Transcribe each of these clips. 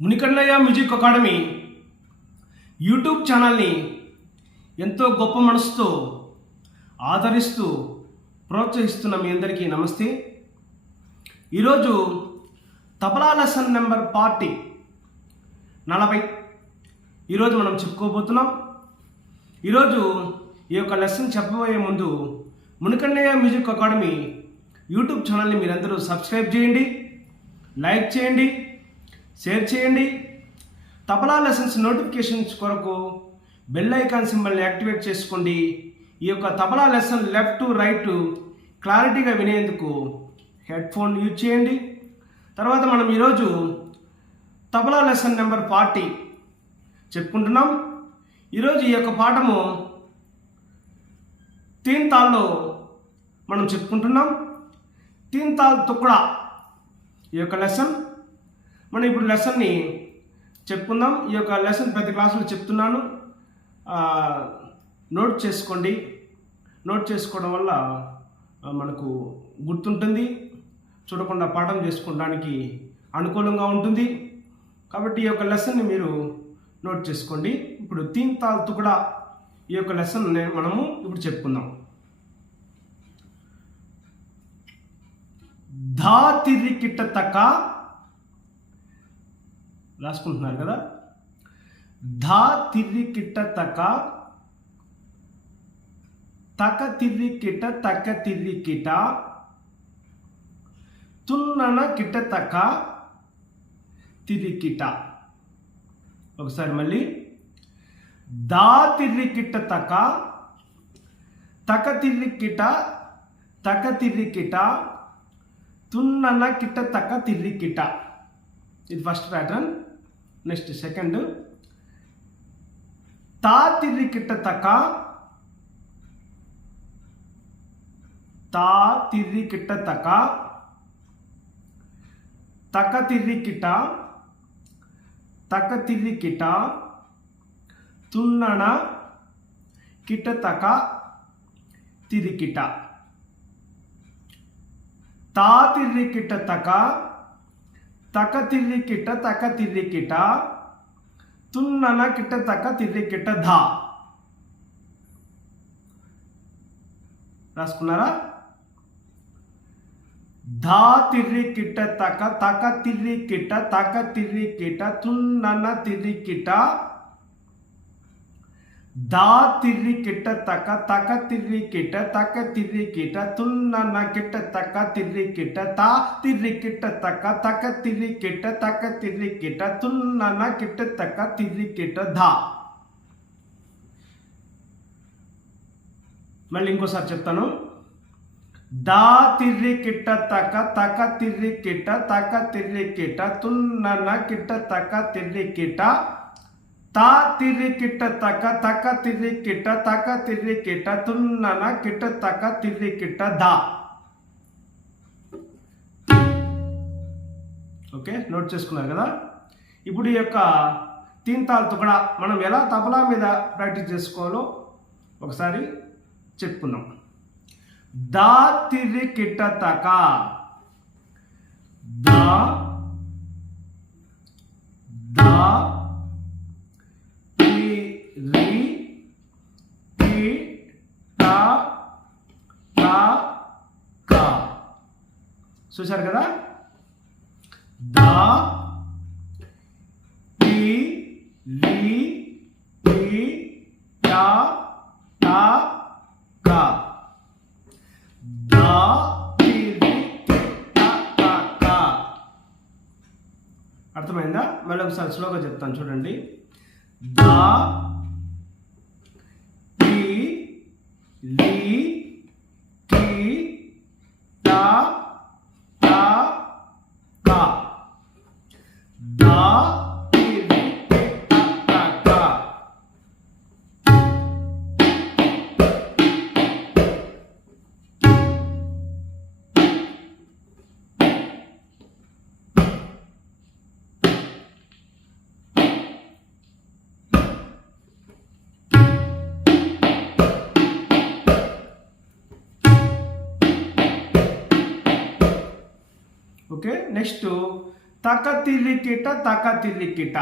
మునికండ్లయ్య music academy YouTube ఛానల్ని ఎంతో గొప్ప మనసుతో ఆదరిస్తూ ప్రోత్సహిస్తున్న మీ అందరికీ నమస్తే. ఈరోజు తబలా లెసన్ నెంబర్ 40 ఈరోజు మనం చెప్పుకోబోతున్నాం. ఈరోజు ఈ యొక్క లెసన్ చెప్పబోయే ముందు మునికండ్లయ్య మ్యూజిక్ అకాడమీ యూట్యూబ్ ఛానల్ని మీరందరూ సబ్స్క్రైబ్ చేయండి, లైక్ చేయండి, షేర్ చేయండి. తబలా లెసన్స్ నోటిఫికేషన్స్ కొరకు బెల్ ఐకాన్ సింబల్ని యాక్టివేట్ చేసుకోండి. ఈ యొక్క tabla lesson left to right క్లారిటీగా వినేందుకు హెడ్ ఫోన్ యూజ్ చేయండి. తర్వాత మనం ఈరోజు తబలా లెసన్ నెంబర్ 40 చెప్పుకుంటున్నాం. ఈరోజు ఈ యొక్క పాఠము తీన్ తాల్లో మనం చెప్పుకుంటున్నాం. తీన్ తాల్ తుక్డా ఈ యొక్క లెసన్. మనం ఇప్పుడు లెసన్ని చెప్పుకుందాం. ఈ యొక్క లెసన్ ప్రతి క్లాసులో చెప్తున్నాను, నోట్ చేసుకోండి. నోట్ చేసుకోవడం వల్ల మనకు గుర్తుంటుంది, చూడకుండా పాఠం చేసుకోవడానికి అనుకూలంగా ఉంటుంది. కాబట్టి ఈ యొక్క లెసన్ని మీరు నోట్ చేసుకోండి. ఇప్పుడు తీన్ తాల్ తుక్డా ఈ యొక్క లెసన్ మనము ఇప్పుడు చెప్పుకుందాం. ధా తిర్రి కిట్ట తక్క రాసుకుంటున్నారు కదా. ధా తిర్రి కిట్ట తక, తక తిర్రి కిట్ట తక్క తిర్రి కిట, తున్నన కిట్ట తక తిర్రి కిట. ఒకసారి మళ్ళీ. దా తిర్రి కిట్ట తక, తక తిర్రి కిట తక తిర్రి కిట, తున్నన కిట్ట తక తిర్రి కిట. ఇది ఫస్ట్ ప్యాటర్న్. Next second. తా తిర్రి కిట్ట తక, తా తిర్రి కిట్ట తక, తక తిర్రి కిట తక తిర్రి కిట, తున్నన కిట్ట తక తిర్రి కిట. తా తిర్రి కిట్ట తక, తక తిర్రి కిట్ట తక తిర్రి కిట, తున్నన కిట్ట తక తిర్రి కిట్ట ధా. రాసుకున్నారా? ధా తిర్రి కిట్ట తక, తక తిర్రి కిట్ట తక తిర్రి కిట, తున్నన తిర్రి కిట. దా తిర్రి కిట్ట తక, తక తిర్రి కిట తక తిర్రి కిట, తున్నన కిట్ట తక తిర్రి కిట. తా తిర్రి కిట్ట తక, తక తిర్రి కిట తక తిర్రి కిట, తున్నన కిట్ట తక తిర్రి కిట ధా. మళ్ళీ ఇంకోసారి చెప్తాను. దా తిర్రి కిట్ట తక, తక తిర్రి కిట తక తిర్రి కిట, తున్నన కిట్ట తక తిర్రి కిట. తా తిర్రి కిట్ట తక, తక తిర్రి కిట తక తిర్రి కిట, తున్నన కిట్ట తక తిర్రి కిట ధా. ఓకే, నోట్ చేసుకున్నారు కదా. ఇప్పుడు ఈ యొక్క తీన్ తాల్ తుక్డా మనం ఎలా తబలా మీద ప్రాక్టీస్ చేసుకోవాలో ఒకసారి చెప్పుకుందాం. దా తిర్రి కిట్ట తక, దా దా రి టి ట ట క. చూశారు కదా. దా టి లి టి ట ట క. దా టి రి టి ట ట క. అర్థమైందా? మళ్ళీ ఒకసారి స్లోగా చెప్తాను, చూడండి. దా టి లి టి ట ట క. దా టి లి టి ట ట క. ఓకే, నెక్స్ట్ తక తిర్రికిట తక తిర్రికిట.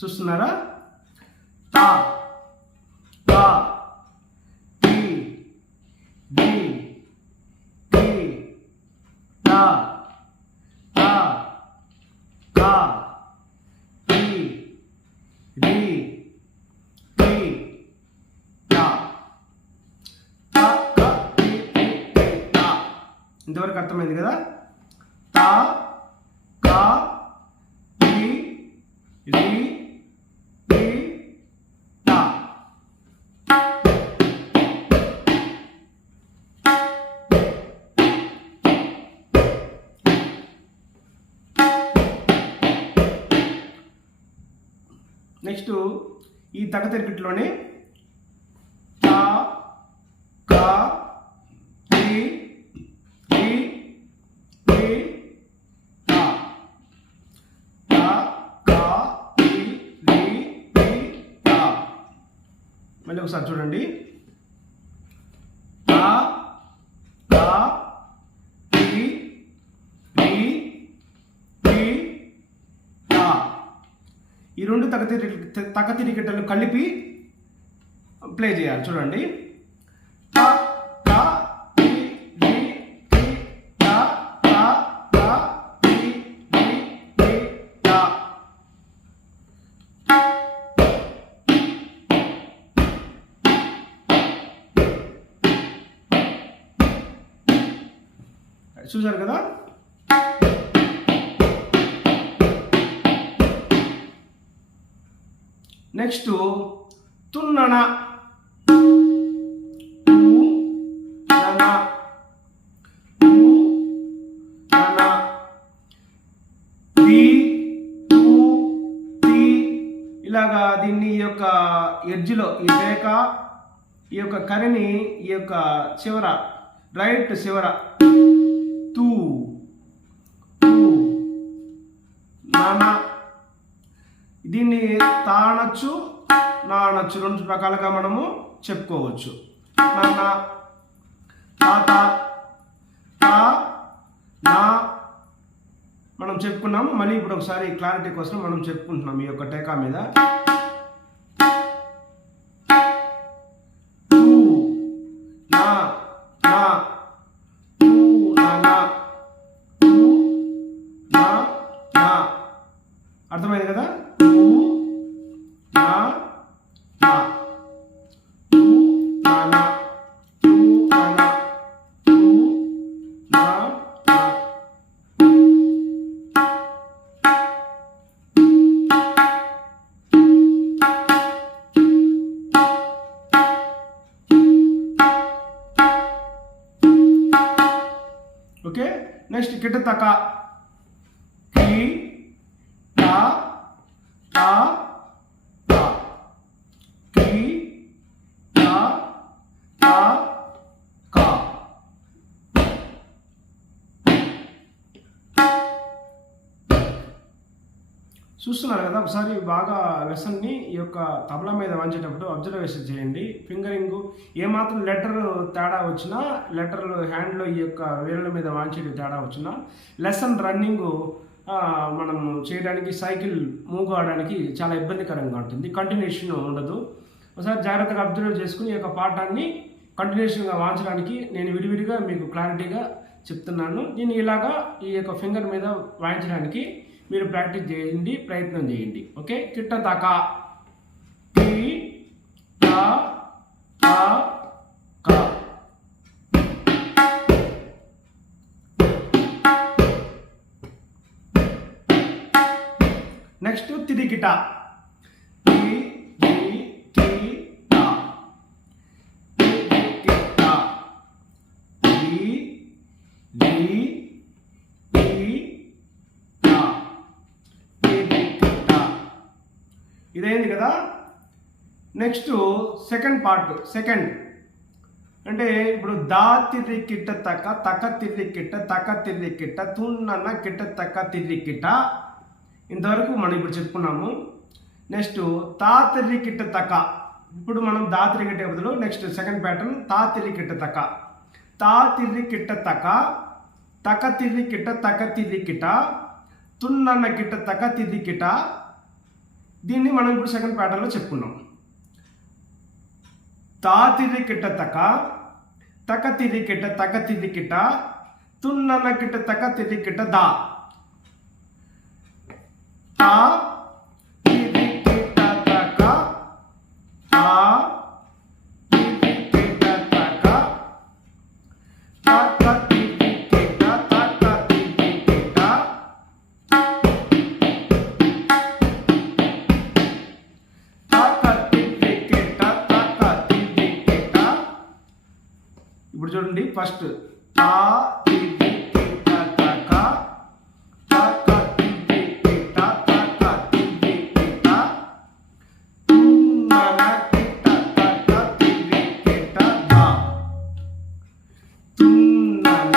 చూస్తున్నారా? తా తా తి ది కి తా తా కా తి రి కి తా తా కా తి రి కి తా. ఇంతవరకు అర్థమైంది కదా? తా కా తి రి నెక్స్ట్ ఈ తగ తిరిగిట్లోనే తా కా తి రి కి తా తా కా తి రి కి తా. మళ్ళీ ఒకసారి చూడండి. తా కా తి రి కి తా. ఈ రెండు తగతిరిగిట్టలు కలిపి ప్లే చేయాలి. చూడండి. త క తి రి కి త త త తి రి కి త. చూసారు కదా? నెక్స్ట్ తున్నన తు నన తు నన తి తు తి. ఇలాగా దీన్ని ఈ యొక్క ఎడ్జ్లో ఈ రేఖ ఈ యొక్క కరిని ఈ యొక్క చివర రైట్ చివర తు తు నన. దీన్ని తానొచ్చు నానొచ్చు, రెండు రకాలుగా మనము చెప్పుకోవచ్చు. నాన్న తాత తా నా మనం చెప్పుకున్నాము. మళ్ళీ ఇప్పుడు ఒకసారి క్లారిటీ కోసం మనం చెప్పుకుంటున్నాం ఈ యొక్క టేకా మీద. తూ నా నా తూ నా తూ నా నా. అర్థమైంది కదా? ఓకే. నెక్స్ట్ కిట తక కి తా తా తా కి తా తా కా. చూస్తున్నారు కదా? ఒకసారి బాగా లెసన్ని ఈ యొక్క తబలా మీద వాంచేటప్పుడు అబ్జర్వేషన్ చేయండి. ఫింగరింగ్ ఏమాత్రం లెటర్ తేడా వచ్చినా, లెటర్లు హ్యాండ్లో ఈ యొక్క వేళ్ళ మీద వాంచేటి తేడా వచ్చినా, లెసన్ రన్నింగ్ మనం చేయడానికి, సైకిల్ మూవ్ కావడానికి చాలా ఇబ్బందికరంగా ఉంటుంది. కంటిన్యూషన్ ఉండదు. ఒకసారి జాగ్రత్తగా అబ్జర్వ్ చేసుకుని ఈ యొక్క పాఠాన్ని కంటిన్యూషన్గా వాంచడానికి నేను విడివిడిగా మీకు క్లారిటీగా చెప్తున్నాను. దీన్ని ఇలాగా ఈ యొక్క ఫింగర్ మీద వాయించడానికి మీరు ప్రాక్టీస్ చేయండి, ప్రయత్నం చేయండి. ఓకే. కిట్ట తక కి తా తా కా. నెక్స్ట్ తిరిగిట తి రి కి తా తిరిగిట తి రి ఇదైంది కదా? Next second part. సెకండ్ అంటే ఇప్పుడు దా తిర్రి కిట్ట తక్క తక్క తిర్రి కిట్ట తక్క తిర్రి కిట్ట తున్నన్న కిట్ట తక్క తిర్రి కిట్ట. ఇంతవరకు మనం ఇప్పుడు చెప్పుకున్నాము. నెక్స్ట్ తా తిర్రి కిట్ట తక్క ఇప్పుడు మనం దా తిరిగిటే బదులు నెక్స్ట్ సెకండ్ ప్యాటర్న్ తా తిరిగిట్ట తక, తా తిరిగిట్ట తక, తక తిరిగిట్ట తక తిరిగిట, తున్నన్న గిట్ట తక తిరిగిట. దీన్ని మనం ఇప్పుడు సెకండ్ ప్యాటర్న్లో చెప్పుకున్నాం. తా తిరిగిట్ట తక, తక తిరిగిట్ట తక తిరిగిట, తున్నన్న గిట్ట తక తిరిగిట దా. తా తిరిగిట్ట తక, తా తిరిగిట్ట తక, తక తిరిగిట్ట తక తిరిగిట, తక తిరిగిట్ట తక తిరిగిట. ఇప్పుడు చూడండి, ఫస్ట్ తా తిరిగిట్ట తక, తక తిరిగిట్ట తక తిరిగిట, తున్నన గిట్ట తక తిరిగిట దా. తున్నన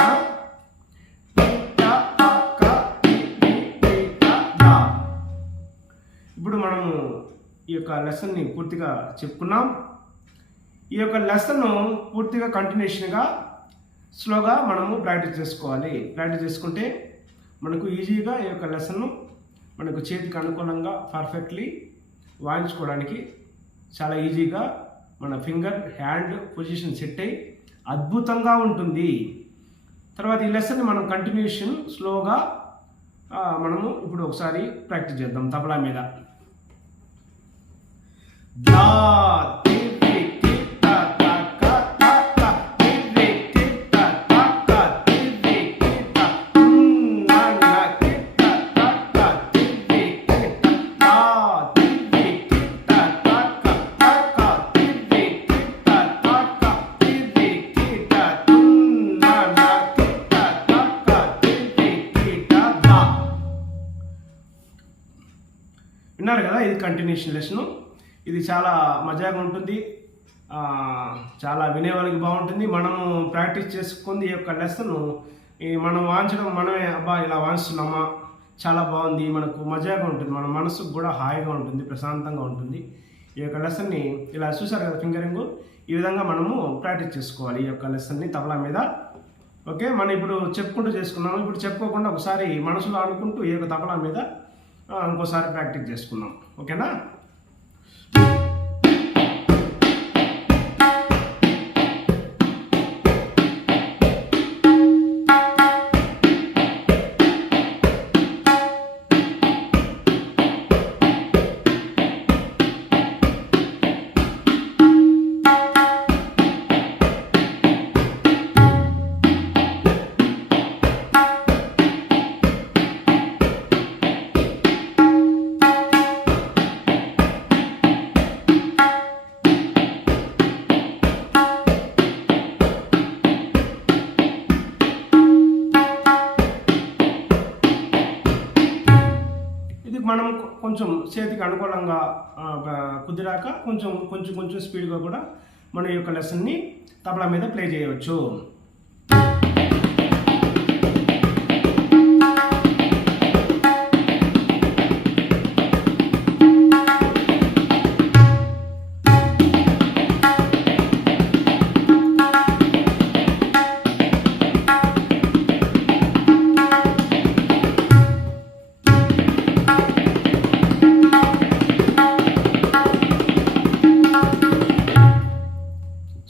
గిట్ట తక తిరిగిట దా. ఇప్పుడు మనము ఈ యొక్క లెసన్ని పూర్తిగా చెప్పుకున్నాం. ఈ యొక్క లెసన్ పూర్తిగా కంటిన్యూషన్గా స్లోగా మనము ప్రాక్టీస్ చేసుకోవాలి. ప్రాక్టీస్ చేసుకుంటే మనకు ఈజీగా ఈ యొక్క లెసన్ను మనకు చేతికి అనుకూలంగా పర్ఫెక్ట్లీ వాయించుకోవడానికి చాలా ఈజీగా మన ఫింగర్ హ్యాండ్ పొజిషన్ సెట్ అయ్యి అద్భుతంగా ఉంటుంది. తర్వాత ఈ లెసన్ని మనం కంటిన్యూషన్ స్లోగా మనము ఇప్పుడు ఒకసారి ప్రాక్టీస్ చేద్దాం తబలా మీద. దా తిరిగిట్ట తక తక తిరిగిట్ట తక తిరిగిట్ట, తున్నన గిట్ట తక తిరిగిట్ట, దా తిరిగిట్ట తక తక తిరిగిట్ట తక తిరిగిట్ట, తున్నన గిట్ట తక తిరిగిట్ట దా. విన్నారు కదా, ఇది కంటిన్యూషన్ లెసన్. ఇది చాలా మజాగా ఉంటుంది, చాలా వినేవాళ్ళకి బాగుంటుంది. మనము ప్రాక్టీస్ చేసుకుంది ఈ యొక్క లెసన్ మనం వాంచడం, మనమే అబ్బా ఇలా వాంచుతున్నామా, చాలా బాగుంది, మనకు మజాగా ఉంటుంది, మన మనసుకు కూడా హాయిగా ఉంటుంది, ప్రశాంతంగా ఉంటుంది. ఈ యొక్క లెసన్ని ఇలా చూసారు కదా ఫింగరింగ్, ఈ విధంగా మనము ప్రాక్టీస్ చేసుకోవాలి ఈ యొక్క లెసన్ని తబలా మీద. ఓకే, మనం ఇప్పుడు చెప్పుకుంటూ చేసుకున్నాము. ఇప్పుడు చెప్పుకోకుండా ఒకసారి మనసులో అనుకుంటూ ఈ యొక్క తబలా మీద ఇంకోసారి ప్రాక్టీస్ చేసుకున్నాం. ఓకేనా? మనం కొంచెం చేతికి అనుకూలంగా కుదిరాక కొంచెం కొంచెం కొంచెం స్పీడ్గా కూడా మన యొక్క లెసన్ని తబలా మీద ప్లే చేయవచ్చు.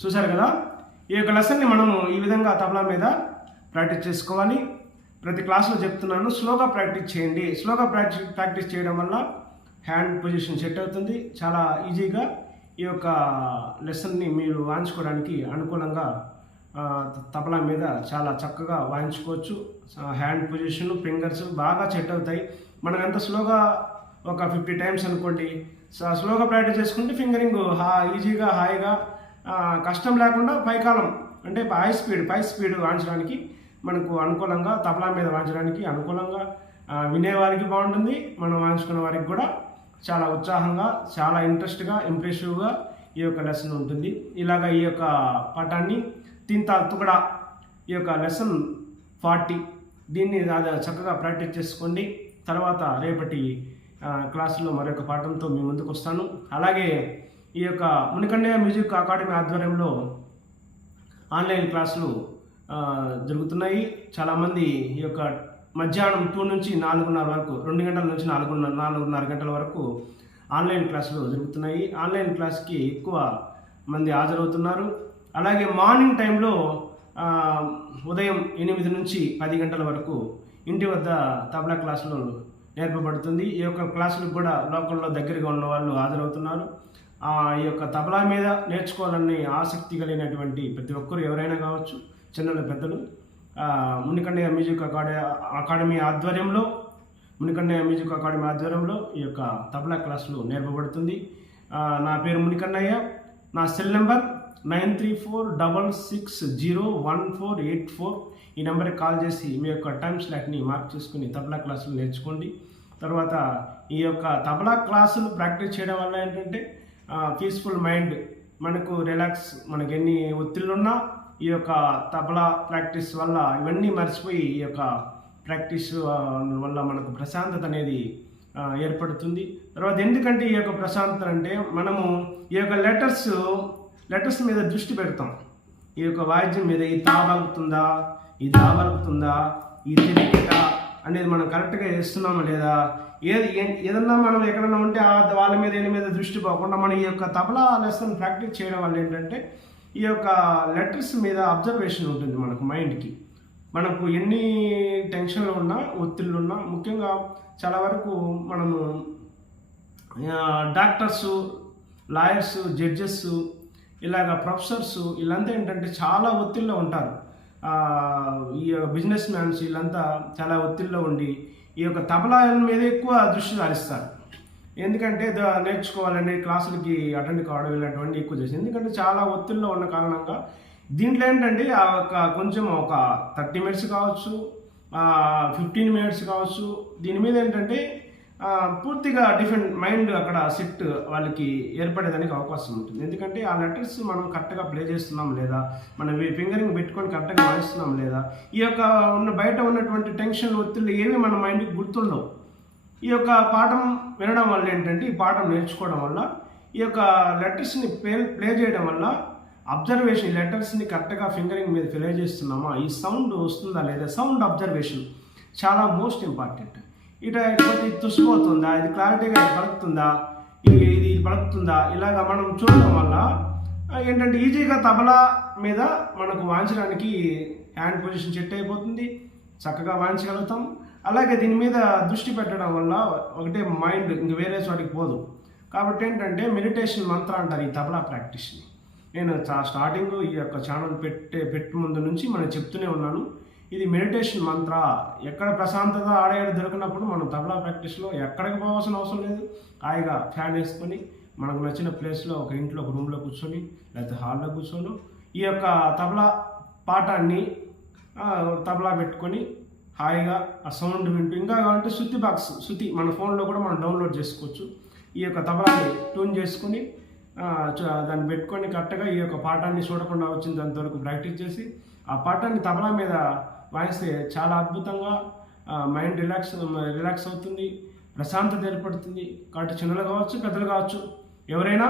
చూసారు కదా, ఈ యొక్క లెసన్ని మనము ఈ విధంగా తబలా మీద ప్రాక్టీస్ చేసుకోవాలి. ప్రతి క్లాస్లో చెప్తున్నాను, స్లోగా ప్రాక్టీస్ చేయండి. స్లోగా ప్రాక్టీస్ చేయడం వల్ల హ్యాండ్ పొజిషన్ సెట్ అవుతుంది. చాలా ఈజీగా ఈ యొక్క లెసన్ని మీరు వాయించుకోవడానికి అనుకూలంగా తబలా మీద చాలా చక్కగా వాయించుకోవచ్చు. హ్యాండ్ పొజిషన్, ఫింగర్స్ బాగా సెట్ అవుతాయి. మనం ఎంత స్లోగా ఒక 50 టైమ్స్ అనుకోండి, స్లోగా ప్రాక్టీస్ చేసుకుంటే ఫింగరింగ్ ఈజీగా హాయిగా కష్టం లేకుండా పైకాలం అంటే హై స్పీడ్ వాయించడానికి మనకు అనుకూలంగా, తబలా మీద వాయించడానికి అనుకూలంగా, వినేవారికి బాగుంటుంది, మనం వాయించుకునే వారికి కూడా చాలా ఉత్సాహంగా, చాలా ఇంట్రెస్ట్గా, ఇంప్రెసివ్గా ఈ యొక్క లెసన్ ఉంటుంది. ఇలాగ ఈ యొక్క పాఠాన్ని తింతా తుగడా ఈ యొక్క లెసన్ 40 దీన్ని చక్కగా ప్రాక్టీస్ చేసుకోండి. తర్వాత రేపటి క్లాసులో మరొక పాఠంతో మీ ముందుకు వస్తాను. అలాగే ఈ యొక్క మునికన్నయ్య మ్యూజిక్ అకాడమీ ఆధ్వర్యంలో ఆన్లైన్ క్లాసులు జరుగుతున్నాయి. చాలామంది ఈ యొక్క మధ్యాహ్నం 2 నుంచి 4:30 వరకు, 2 గంటల నుంచి 4:30 గంటల వరకు ఆన్లైన్ క్లాసులు జరుగుతున్నాయి. ఆన్లైన్ క్లాస్కి ఎక్కువ మంది హాజరవుతున్నారు. అలాగే మార్నింగ్ టైంలో ఉదయం 8 నుంచి 10 గంటల వరకు ఇంటి వద్ద తబలా క్లాసులు నేర్పబడుతుంది. ఈ యొక్క క్లాసులకు కూడా లోకల్లో దగ్గరగా ఉన్న వాళ్ళు హాజరవుతున్నారు. ఈ యొక్క తబలా మీద నేర్చుకోవాలని ఆసక్తి కలిగినటువంటి ప్రతి ఒక్కరు ఎవరైనా కావచ్చు, చిన్నలు పెద్దలు, మునికన్నయ్య మ్యూజిక్ అకాడమీ ఆధ్వర్యంలో ఈ యొక్క తబలా క్లాసులు నేర్పబడుతుంది. నా పేరు మునికన్నయ్య. నా సెల్ నెంబర్ 9346601484. ఈ నెంబర్కి కాల్ చేసి మీ యొక్క టైం స్లాట్ని మార్క్ చేసుకుని తబలా క్లాసులు నేర్చుకోండి. తర్వాత ఈ యొక్క తబలా క్లాసులు ప్రాక్టీస్ చేయడం వల్ల ఏంటంటే పీస్ఫుల్ మైండ్, మనకు రిలాక్స్, మనకి ఎన్ని ఒత్తిళ్ళున్నా ఈ యొక్క తబలా ప్రాక్టీస్ వల్ల ఇవన్నీ మర్చిపోయి ఈ యొక్క ప్రాక్టీస్ వల్ల మనకు ప్రశాంతత అనేది ఏర్పడుతుంది. తర్వాత ఎందుకంటే ఈ యొక్క ప్రశాంతత అంటే మనము ఈ యొక్క లెటర్స్ మీద దృష్టి పెడతాం. ఈ యొక్క వాయిద్యం మీద ఈ తా పలుకుతుందా, ఈ దా పలుకుతుందా, ఈ తిరిగిట అనేది మనం కరెక్ట్గా చేస్తున్నామా లేదా, ఏదన్నా మనం ఎక్కడన్నా ఉంటే వాళ్ళ మీద ఏది మీద దృష్టి పోకుండా మనం ఈ యొక్క తబలా లెసన్ ప్రాక్టీస్ చేయడం వల్ల ఏంటంటే ఈ యొక్క లెటర్స్ మీద అబ్జర్వేషన్ ఉంటుంది మనకు మైండ్కి. మనకు ఎన్ని టెన్షన్లు ఉన్నా, ఒత్తిళ్ళు ఉన్నా, ముఖ్యంగా చాలా వరకు మనము డాక్టర్సు, లాయర్స్, జడ్జెస్, ఇలాగ ప్రొఫెసర్స్, వీళ్ళంతా ఏంటంటే చాలా ఒత్తిడిలో ఉంటారు. ఈ బిజినెస్ మ్యాన్స్ వీళ్ళంతా చాలా ఒత్తిడిలో ఉండి ఈ యొక్క తబలా మీద ఎక్కువ దృష్టి సారిస్తారు. ఎందుకంటే నేర్చుకోవాలని క్లాసులకి అటెండ్ కావడం ఇలాంటివన్నీ ఎక్కువ చేసి, ఎందుకంటే చాలా ఒత్తిడిలో ఉన్న కారణంగా దీంట్లో ఏంటంటే కొంచెం ఒక 30 మినిట్స్ కావచ్చు, 15 మినిట్స్ కావచ్చు, దీని మీద ఏంటంటే పూర్తిగా డిఫరెంట్ మైండ్ అక్కడ సెట్ వాళ్ళకి ఏర్పడేదానికి అవకాశం ఉంటుంది. ఎందుకంటే ఆ లెటర్స్ మనం కరెక్ట్గా ప్లే చేస్తున్నాం లేదా, మనం ఫింగరింగ్ పెట్టుకొని కరెక్ట్గా వాయిస్తున్నాం లేదా, ఈ యొక్క బయట ఉన్నటువంటి టెన్షన్, ఒత్తిళ్ళు ఏవి మన మైండ్కి గుర్తుండవు. ఈ యొక్క పాఠం వినడం వల్ల ఏంటంటే, ఈ పాఠం నేర్చుకోవడం వల్ల, ఈ యొక్క లెటర్స్ని ప్లే చేయడం వల్ల అబ్జర్వేషన్, ఈ లెటర్స్ని కరెక్ట్గా ఫింగరింగ్ మీద ప్లే చేస్తున్నామా, ఈ సౌండ్ వస్తుందా లేదా, సౌండ్ అబ్జర్వేషన్ చాలా మోస్ట్ ఇంపార్టెంట్. ఇది తుసిపోతుందా, ఇది క్లారిటీగా పలుకుతుందా, ఇది పలుకుతుందా, ఇలాగ మనం చూడడం వల్ల ఏంటంటే ఈజీగా తబలా మీద మనకు వాయించడానికి హ్యాండ్ పొజిషన్ సెట్ అయిపోతుంది, చక్కగా వాయించగలుగుతాం. అలాగే దీని మీద దృష్టి పెట్టడం వల్ల ఒకటే మైండ్ ఇంక వేరే చోటికి పోదు. కాబట్టి ఏంటంటే మెడిటేషన్ మంత్ర అంటారు ఈ తబలా ప్రాక్టీస్ని. నేను స్టార్టింగ్ ఈ యొక్క ఛానల్ పెట్టే ముందు నుంచి మనం చెప్తూనే ఉన్నాను, ఇది మెడిటేషన్ మంత్ర. ఎక్కడ ప్రశాంతత ఆడేడు దొరికినప్పుడు మనం తబలా ప్రాక్టీస్లో ఎక్కడికి పోవాల్సిన అవసరం లేదు. హాయిగా ఫ్యాన్ వేసుకొని మనకు నచ్చిన ప్లేస్లో ఒక ఇంట్లో ఒక రూమ్లో కూర్చొని లేకపోతే హాల్లో కూర్చొని ఈ యొక్క తబలా పాఠాన్ని తబలా పెట్టుకొని హాయిగా ఆ సౌండ్ వింటూ, ఇంకా కావాలంటే శృతి మన ఫోన్లో కూడా మనం డౌన్లోడ్ చేసుకోవచ్చు. ఈ యొక్క తబలాని ట్యూన్ చేసుకొని దాన్ని పెట్టుకొని కరెక్ట్గా ఈ యొక్క పాఠాన్ని చూడకుండా వచ్చిన దాంతవరకు ప్రాక్టీస్ చేసి ఆ పాఠాన్ని తబలా మీద వాయిస్తే చాలా అద్భుతంగా మైండ్ రిలాక్స్ అవుతుంది, ప్రశాంతత ఏర్పడుతుంది. కాబట్టి చిన్నలు కావచ్చు, పెద్దలు కావచ్చు, ఎవరైనా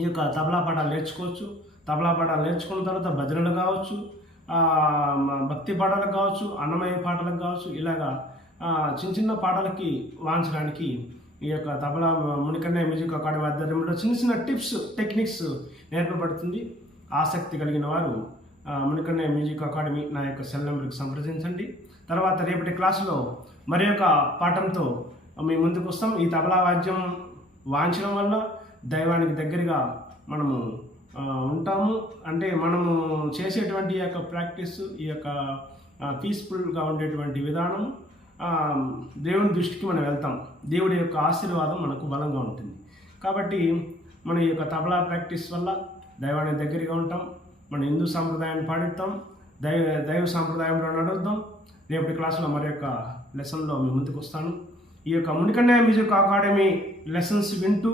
ఈ యొక్క తబలా పాఠాలు నేర్చుకోవచ్చు. తబలా పాఠాలు నేర్చుకున్న తర్వాత భజనలు కావచ్చు, భక్తి పాటలకు కావచ్చు, అన్నమయ్య పాటలకు కావచ్చు, ఇలాగా చిన్న పాటలకి వాయించడానికి ఈ యొక్క తబలా మునికన్నయ్య మ్యూజిక్ అకాడమీ ఆధ్వర్యంలో చిన్న టిప్స్, టెక్నిక్స్ నేర్పబడుతుంది. ఆసక్తి కలిగిన వారు మునికన్నయ్య మ్యూజిక్ అకాడమీ నా యొక్క సెల్ నెంబర్కి సంప్రదించండి. తర్వాత రేపటి క్లాసులో మరి యొక్క పాఠంతో మీ ముందుకు వస్తాం. ఈ తబలా వాద్యం వాయించడం వల్ల దైవానికి దగ్గరగా మనము ఉంటాము. అంటే మనము చేసేటువంటి ఈ యొక్క ప్రాక్టీస్, ఈ యొక్క పీస్ఫుల్గా ఉండేటువంటి విధానం దేవుని దృష్టికి మనం వెళ్తాం. దేవుడి యొక్క ఆశీర్వాదం మనకు బలంగా ఉంటుంది. కాబట్టి మన ఈ యొక్క తబలా ప్రాక్టీస్ వల్ల దైవానికి దగ్గరగా ఉంటాం. మన హిందూ సాంప్రదాయాన్ని పాటిస్తాం, దైవ సాంప్రదాయంలో నడుద్దాం. రేపటి క్లాసులో మరి యొక్క లెసన్లో మీ ముందుకు వస్తాను. ఈ యొక్క మునికన్నయ్య మ్యూజిక్ అకాడమీ లెసన్స్ వింటూ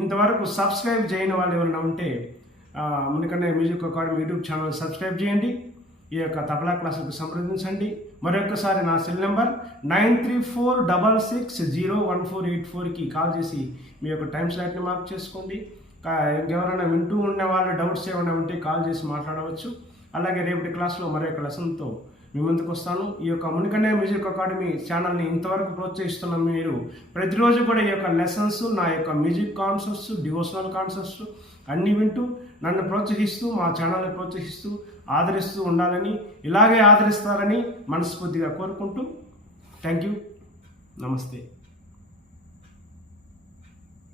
ఇంతవరకు సబ్స్క్రైబ్ చేయని వాళ్ళు ఎవరైనా ఉంటే Munikannayya music academy YouTube channel subscribe చేయండి. ఈ యొక్క తబలా క్లాసులకు సంప్రదించండి. మరొకసారి నా సెల్ నెంబర్ 9346601484కి కాల్ చేసి మీ యొక్క టైం స్లాట్ని మార్క్ చేసుకోండి. ఇంకెవరైనా వింటూ ఉండే వాళ్ళు డౌట్స్ ఏమైనా ఉంటే కాల్ చేసి మాట్లాడవచ్చు. అలాగే రేపటి క్లాస్లో మరొక లెసన్తో మీ ముందుకు వస్తాను. ఈ యొక్క మునికన్నయ్య మ్యూజిక్ అకాడమీ ఛానల్ని ఇంతవరకు ప్రోత్సహిస్తున్న మీరు ప్రతిరోజు కూడా ఈ యొక్క లెసన్స్, నా యొక్క మ్యూజిక్ కాన్సెప్ట్స్, డివోషనల్ కాన్సెప్ట్స్ అన్నీ వింటూ నన్ను ప్రోత్సహిస్తూ, మా ఛానల్ని ప్రోత్సహిస్తూ, ఆదరిస్తూ ఉండాలని, ఇలాగే ఆదరిస్తారని మనస్ఫూర్తిగా కోరుకుంటూ థ్యాంక్ యూ. నమస్తే.